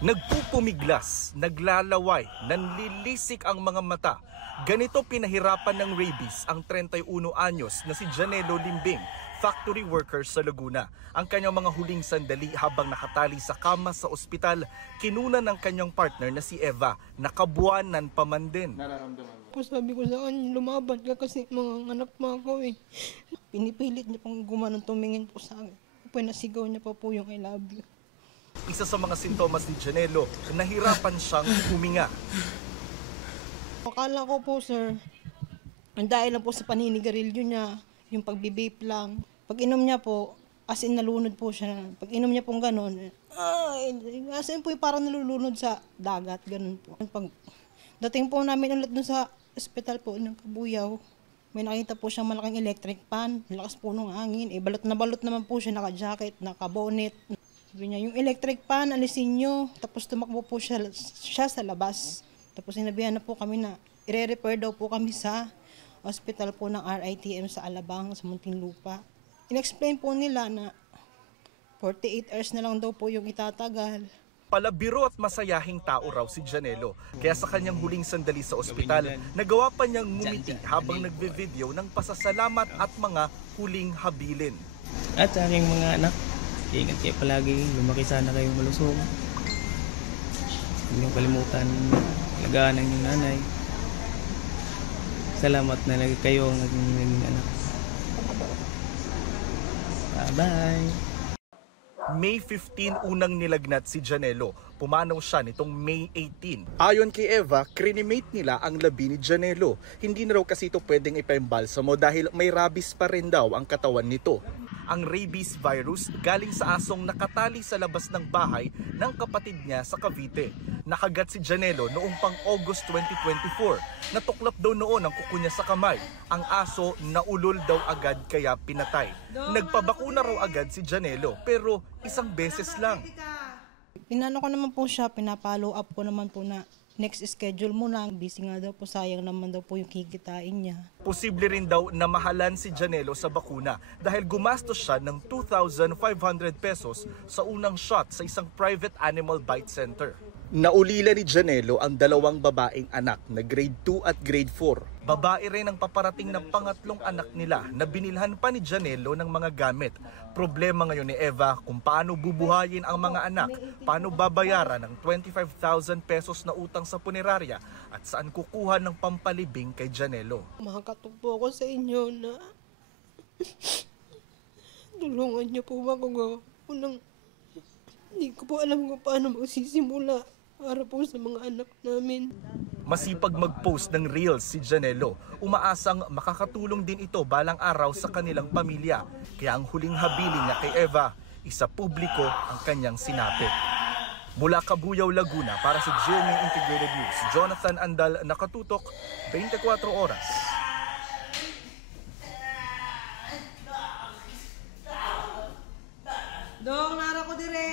Nagpupumiglas, naglalaway, nanlilisik ang mga mata. Ganito pinahirapan ng rabies ang 31 anyos na si Janelo Limbing, factory worker sa Laguna. Ang kanyang mga huling sandali habang nakatali sa kama sa ospital, kinunan ng kanyang partner na si Eva, nakabuanan pa man din. Nararamdaman mo? Sabi ko sa kanya, lumaban ka kasi mga anak mo ako eh. Pinipilit niya pang gumanon tumingin po sa akin. Pinasigaw niya pa po yung I love you. Isa sa mga sintomas ni Janelo, nahirapan siyang huminga. Akala ko po sir, dahil lang po sa paninigarilyo niya, yung pagbibape lang. Pag inom niya po, as in nalunod po siya. Pag inom niya pong gano'n, as in po parang nalulunod sa dagat, gano'n po. Pag dating po namin ulit dun sa ospital po ng Kabuyaw, may nakita po siyang malaking electric pan, lakas po ng hangin. Balot na balot naman po siya, naka-jacket, naka-bonnet. Sabi niya, yung electric pan, alisin nyo. Tapos tumakbo po siya sa labas. Tapos sinabihan na po kami na i-refer daw po kami sa hospital po ng RITM sa Alabang, sa Muntinlupa. In-explain po nila na 48 hours na lang daw po yung itatagal. Palabiro at masayahing tao raw si Janelo. Kaya sa kanyang huling sandali sa ospital, nagawa pa niyang ngumiti habang nagbe-video ng pasasalamat at mga huling habilin. At sa aking mga anak, ingat kayo palagi, lumaki sana kayong malusog. Huwag niyong kalimutan, alagaan ng inyong nanay. Salamat na lagi kayo ang naging anak. Bye-bye! May 15 unang nilagnat si Janelo. Pumanaw siya nitong May 18. Ayon kay Eva, crinimate nila ang labi ni Janelo. Hindi na raw kasi ito pwedeng ipaimbalsamo dahil may rabies pa rin daw ang katawan nito. Ang rabies virus galing sa asong nakatali sa labas ng bahay ng kapatid niya sa Cavite. Nakagat si Janelo noong pang August 2024. Natuklap daw noon ang kuko niya sa kamay. Ang aso naulol daw agad kaya pinatay. Nagpabakuna raw agad si Janelo pero isang beses lang. Pinano ko naman po siya, pinapollow up ko naman po na next schedule mo na. Busy nga daw po, sayang naman daw po yung kikitain niya. Posible rin daw na mahalan si Janelo sa bakuna dahil gumastos siya ng 2,500 pesos sa unang shot sa isang private animal bite center. Naulila ni Janelo ang dalawang babaeng anak na grade 2 at grade 4. Babae rin ang paparating ng pangatlong anak nila na binilhan pa ni Janelo ng mga gamit. Problema ngayon ni Eva kung paano bubuhayin ang mga anak, paano babayaran ng 25,000 pesos na utang sa punerarya at saan kukuha ng pampalibing kay Janelo. Makakatulong po ako sa inyo na tulungan niyo po ako. Hindi ko po alam kung paano magsisimula para po sa mga anak namin. Masipag mag-post ng reels si Janelo. Umaasang makakatulong din ito balang araw sa kanilang pamilya. Kaya ang huling habilin niya kay Eva, isa publiko ang kanyang sinapit. Mula Kabuyaw, Laguna, para sa GMA Integrated News, Jonathan Andal, nakatutok, 24 oras. Dong, nara ko dire!